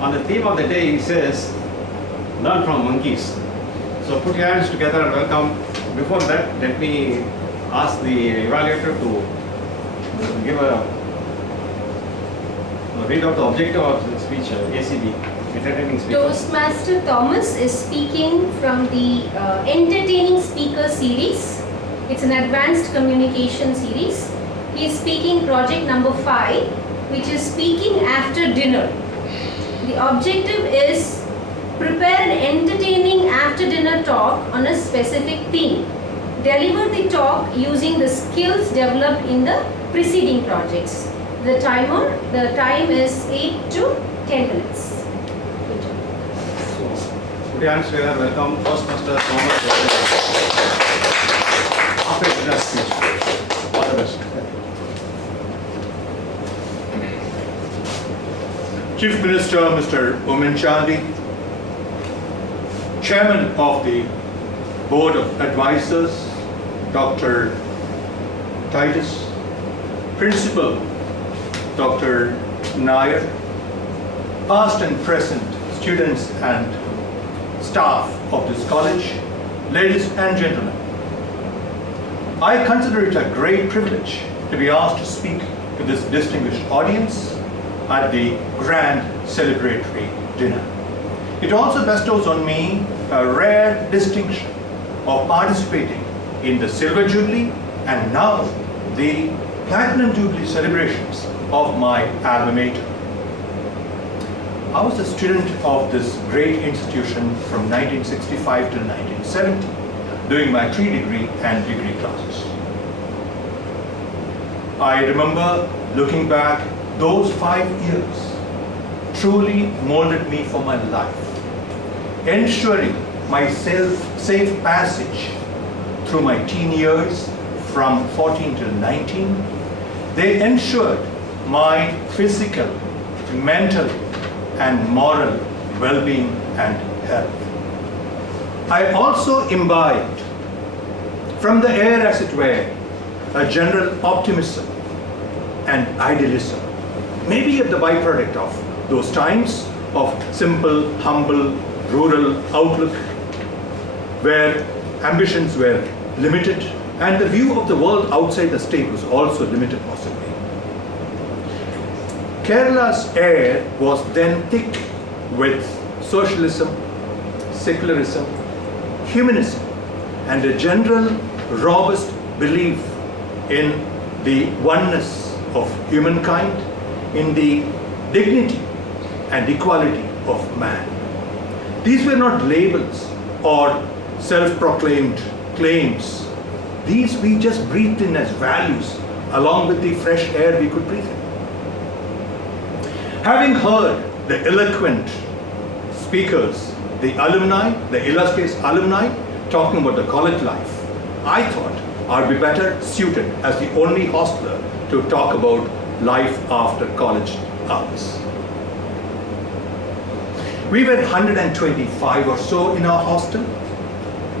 On the theme of the day, he says, learn from monkeys. So put your hands together and welcome. Before that, let me ask the evaluator to give a read out the objective of the speech, ACB, entertaining speaker. Toastmaster Thomas is speaking from the Entertaining Speaker series. It's an advanced communication series. He is speaking project number 5, which is speaking after dinner. The objective is prepare an entertaining after dinner talk on a specific theme. Deliver the talk using the skills developed in the preceding projects. The time is 8 to 10 minutes. Good job. So, put your hands together, welcome Toastmaster Thomas. After dinner speech. All the best. Chief Minister Mr. Oommen Chandy, Chairman of the Board of Advisors Dr. Titus, Principal Dr. Nair, past and present students and staff of this college, ladies and gentlemen, I consider it a great privilege to be asked to speak to this distinguished audience at the grand celebratory dinner. It also bestows on me a rare distinction of participating in the Silver Jubilee and now the Platinum Jubilee celebrations of my alma mater. I was a student of this great institution from 1965 to 1970, doing my pre-degree and degree classes. I remember looking back, those 5 years truly molded me for my life, ensuring my safe passage through my teen years from 14 to 19. They ensured my physical, mental, and moral well-being and health. I also imbibed from the air, as it were, a general optimism and idealism, maybe the byproduct of those times of simple, humble, rural outlook, where ambitions were limited and the view of the world outside the state was also limited possibly. Kerala's air was then thick with socialism, secularism, humanism, and a general robust belief in the oneness of humankind, in the dignity and equality of man. These were not labels or self-proclaimed claims. These we just breathed in as values along with the fresh air we could breathe in. Having heard the eloquent speakers, the alumni, the illustrious alumni, talking about the college life, I thought I'd be better suited as the only hostler to talk about life after college hours. We were 125 or so in our hostel,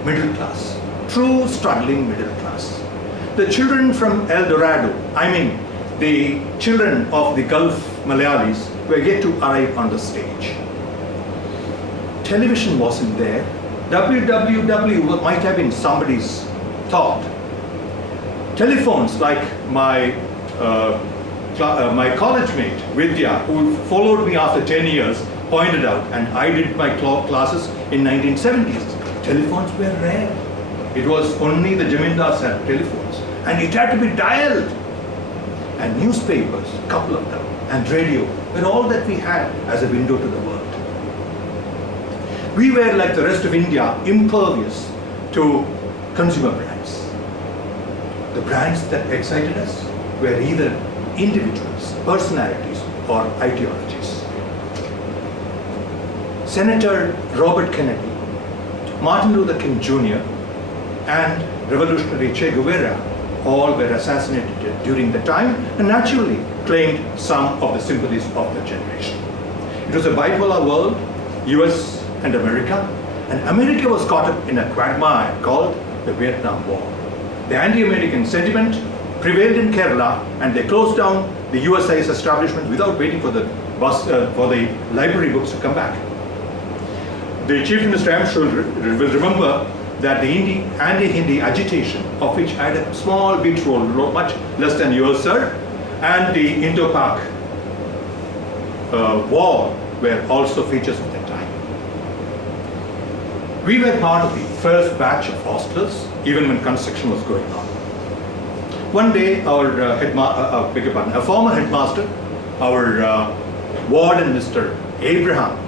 middle class, true struggling middle class. The children from El Dorado, the children of the Gulf Malayalis, were yet to arrive on the stage. Television wasn't there. WWW might have been somebody's thought. Telephones like my college mate, Vidya, who followed me after 10 years, pointed out, and I did my classes in 1970s. Telephones were rare. It was only the Jamindars had telephones, and it had to be dialed. And newspapers, a couple of them, and radio were all that we had as a window to the world. We were, like the rest of India, impervious to consumer brands. The brands that excited us were either individuals, personalities, or ideologies. Senator Robert Kennedy, Martin Luther King Jr., and revolutionary Che Guevara all were assassinated during the time and naturally claimed some of the sympathies of the generation. It was a bipolar world, US and America was caught up in a quagmire called the Vietnam War. The anti-American sentiment prevailed in Kerala and they closed down the USIS establishment without waiting for the for the library books to come back. The Chief Minister, I'm sure, will remember that the anti-Hindi agitation, of which had a small bit role, much less than yours, sir, and the Indo-Pak war were also features of that time. We were part of the first batch of hostels, even when construction was going on. One day, our a former headmaster, our warden, Mr. Abraham,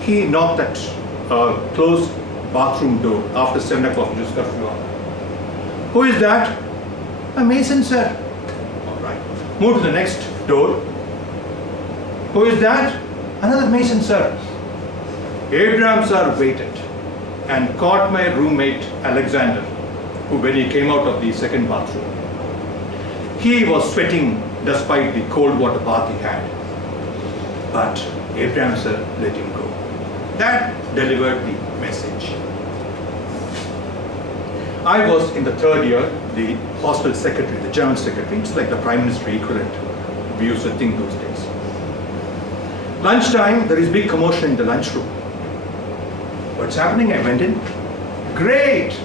he knocked at closed bathroom door after 7 o'clock, just curfew hour. Who is that? A mason, sir. All right. Move to the next door. Who is that? Another mason, sir. Abraham, sir, waited and caught my roommate Alexander, who, when he came out of the second bathroom, he was sweating despite the cold water bath he had. But Abraham, sir, let him go. That delivered the message. I was in the third year, the hostel secretary, the general secretary. It's like the prime minister equivalent. We used to think those days. Lunchtime, there is big commotion in the lunchroom. What's happening? I went in. Great!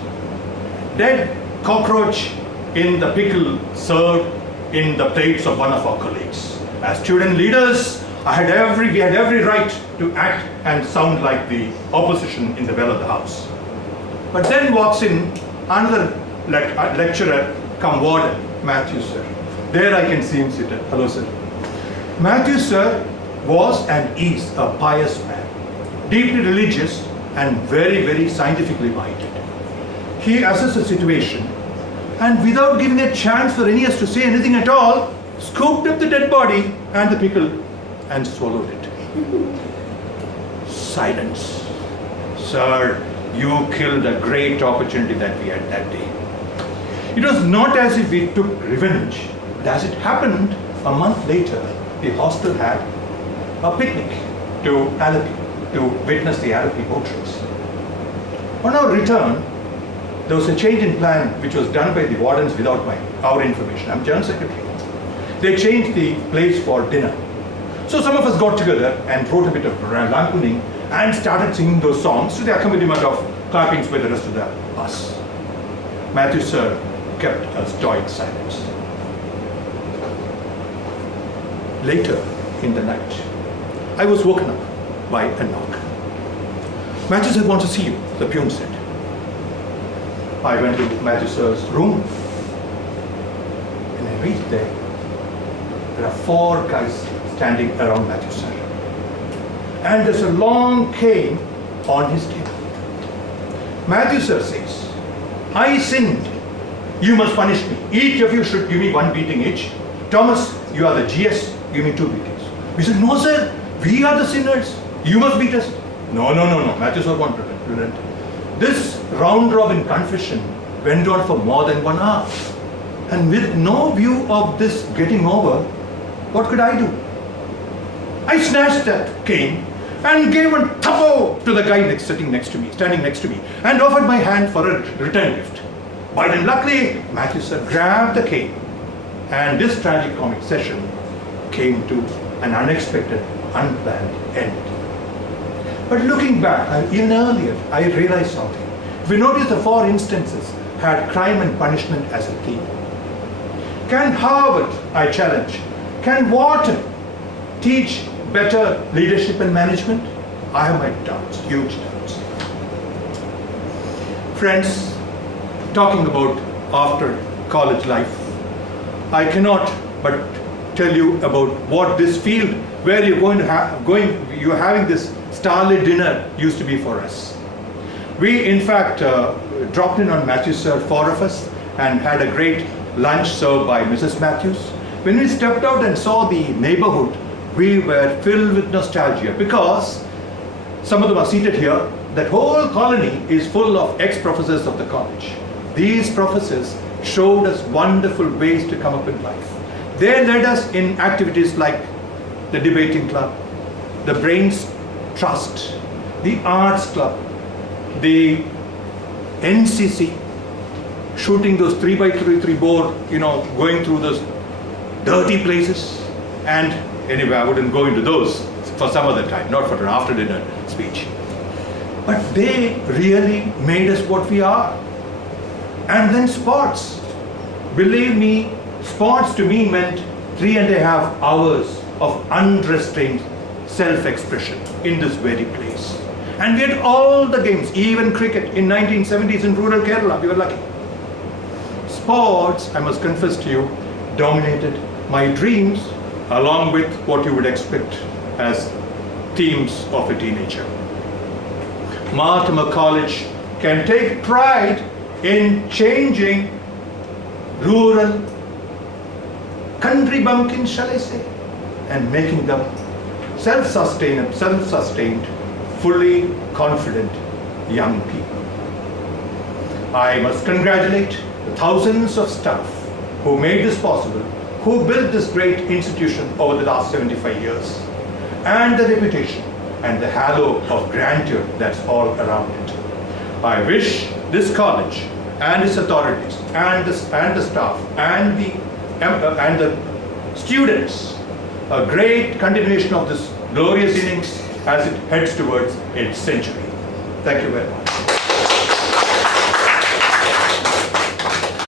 Dead cockroach in the pickle served in the plates of one of our colleagues. As student leaders, we had every right to act and sound like the opposition in the bell of the house. But then walks in another lecturer, come warden, Matthew, sir. There I can see him seated. Hello, sir. Matthew, sir, was and is a pious man, deeply religious and very, very scientifically minded. He assessed the situation and without giving a chance for any of us to say anything at all, scooped up the dead body and the pickle and swallowed it. Silence. Sir, you killed a great opportunity that we had that day. It was not as if we took revenge, but as it happened, a month later, the hostel had a picnic to Alleppey, to witness the Alleppey boat race. On our return, there was a change in plan which was done by the wardens without our information. I'm General Secretary. They changed the place for dinner. So some of us got together and wrote a bit of lampooning and started singing those songs to the accompaniment of clappings by the rest of the us. Matthew, sir, kept a stoic silence. Later in the night, I was woken up by a knock. Matthew sir wants to see you, the peon said. I went to Matthew sir's room and I reached there. There are 4 guys standing around Matthew sir. And there's a long cane on his table. Matthew sir says, I sinned. You must punish me. Each of you should give me 1 beating each. Thomas, you are the GS. Give me 2 beatings. We said, no sir, we are the sinners. You must beat us. No. Matthew sir won't relent. This round robin confession went on for more than 1 hour. And with no view of this getting over, what could I do? I snatched that cane and gave a thumpo to the guy standing next to me, and offered my hand for a return gift. But then luckily, Matthew sir grabbed the cane, and this tragicomic session came to an unexpected, unplanned end. But looking back, even earlier, I realized something. We noticed the 4 instances had crime and punishment as a theme. Can Harvard, I challenge, can Wharton teach better leadership and management? I have my doubts, huge doubts. Friends, talking about after college life, I cannot but tell you about what this field where you're you're having this starlit dinner used to be for us. We in fact dropped in on Matthew sir, 4 of us, and had a great lunch served by Mrs. Matthews. When we stepped out and saw the neighborhood, we were filled with nostalgia because some of them are seated here. That whole colony is full of ex-professors of the college. These professors showed us wonderful ways to come up in life. They led us in activities like the debating club, the brains trust, the arts club, the NCC, shooting those 3x3 board, going through those dirty places, and Anyway, I wouldn't go into those for some other time, not for an after dinner speech. But they really made us what we are. And then sports. Believe me, sports to me meant 3.5 hours of unrestrained self-expression in this very place. And we had all the games, even cricket in 1970s in rural Kerala, we were lucky. Sports, I must confess to you, dominated my dreams along with what you would expect as themes of a teenager. Mortimer College can take pride in changing rural country bumpkins, shall I say, and making them self-sustained, fully confident young people. I must congratulate the thousands of staff who made this possible, who built this great institution over the last 75 years, and the reputation and the halo of grandeur that's all around it. I wish this college and its authorities and the staff and the students a great continuation of this glorious innings as it heads towards its century. Thank you very much.